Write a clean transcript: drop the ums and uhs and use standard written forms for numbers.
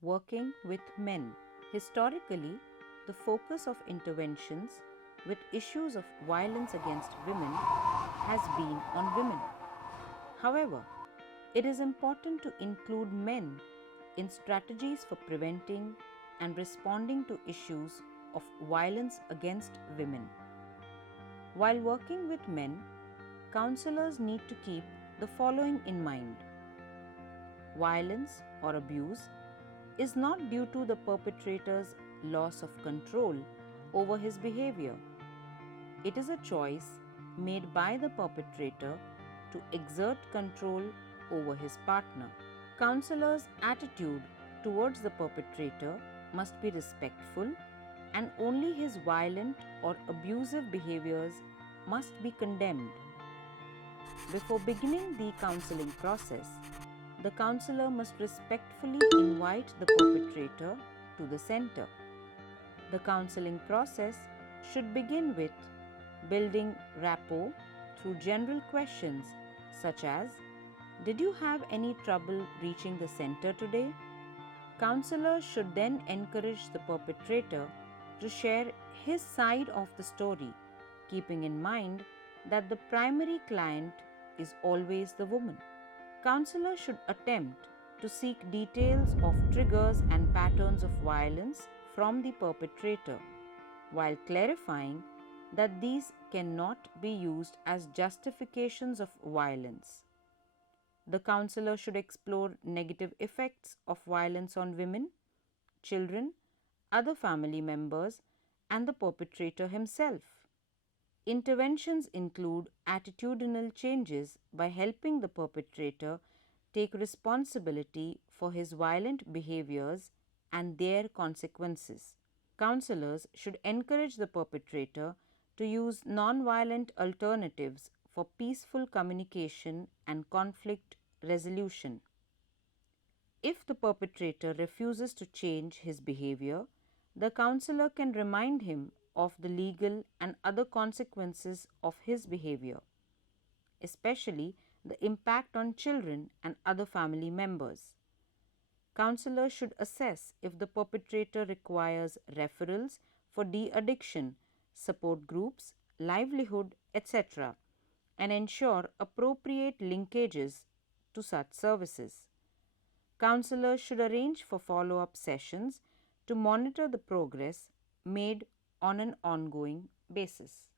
Working with men. Historically, the focus of interventions with issues of violence against women has been on women. However, it is important to include men in strategies for preventing and responding to issues of violence against women. While working with men, counselors need to keep the following in mind. Violence or abuse is not due to the perpetrator's loss of control over his behavior. It is a choice made by the perpetrator to exert control over his partner. Counselor's attitude towards the perpetrator must be respectful, and only his violent or abusive behaviors must be condemned. Before beginning the counseling process, the counselor must respectfully invite the perpetrator to the center. The counseling process should begin with building rapport through general questions such as, "Did you have any trouble reaching the center today?" Counselor should then encourage the perpetrator to share his side of the story, keeping in mind that the primary client is always the woman. Counselor should attempt to seek details of triggers and patterns of violence from the perpetrator, while clarifying that these cannot be used as justifications of violence. The counselor should explore negative effects of violence on women, children, other family members, and the perpetrator himself. Interventions include attitudinal changes by helping the perpetrator take responsibility for his violent behaviors and their consequences. Counselors should encourage the perpetrator to use non-violent alternatives for peaceful communication and conflict resolution. If the perpetrator refuses to change his behavior, the counselor can remind him of the legal and other consequences of his behavior, especially the impact on children and other family members. Counselors should assess if the perpetrator requires referrals for de-addiction, support groups, livelihood, etc., and ensure appropriate linkages to such services. Counselors should arrange for follow-up sessions to monitor the progress made on an ongoing basis.